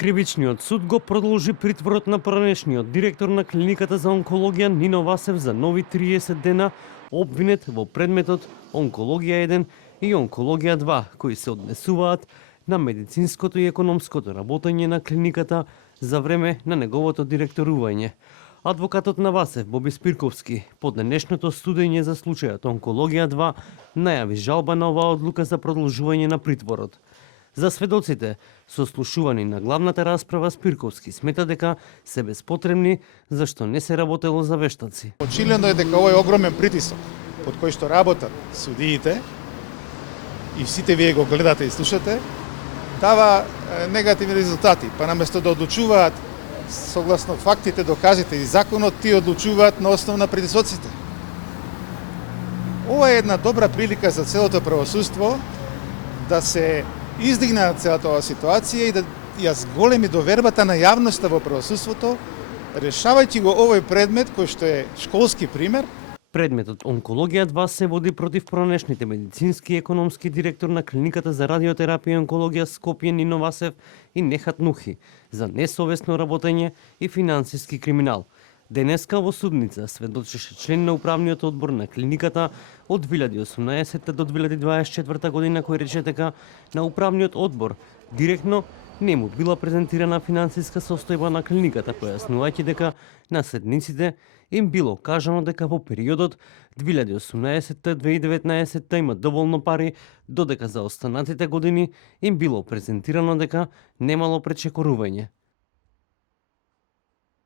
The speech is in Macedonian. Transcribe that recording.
Кривичниот суд го продолжи притворот на поранешниот директор на клиниката за онкологија Нино Васев за нови 30 дена, обвинет во предметот онкологија 1 и онкологија 2, кои се однесуваат на медицинското и економското работење на клиниката за време на неговото директорување. Адвокатот на Васев, Боби Спирковски, по денешното судење за случајот онкологија 2, најави жалба на оваа одлука за продолжување на притворот. За сведоците, сослушувани на главната расправа, Спирковски смета дека се безпотребни, зашто не се работело за вештаци. Очигледно е дека овој огромен притисок под кој што работат судиите и сите вие го гледате и слушате, дава негативни резултати, па наместо да одлучуваат согласно фактите, доказите и законот, тие одлучуваат на основа на притисоците. Ова е една добра прилика за целото правосудство да се издигна целата оваа ситуација и да ја зголеми довербата на јавноста во правосудството, решавајќи го овој предмет кој што е школски пример. Предметот онкологија 2 се води против поранешните медицински и економски директор на клиниката за радиотерапија и онкологија Скопје Нино Васев и Нехат Нухи за несовесно работење и финансиски криминал. Денеска во судница сведочеше член на управниот одбор на клиниката од 2018 до 2024 година, кој рече дека на управниот одбор директно не му била презентирана финансиска состојба на клиниката, појаснувајќи дека на седниците им било кажано дека во периодот 2018-2019 има доволно пари, додека за останатите години им било презентирано дека немало пречекорување.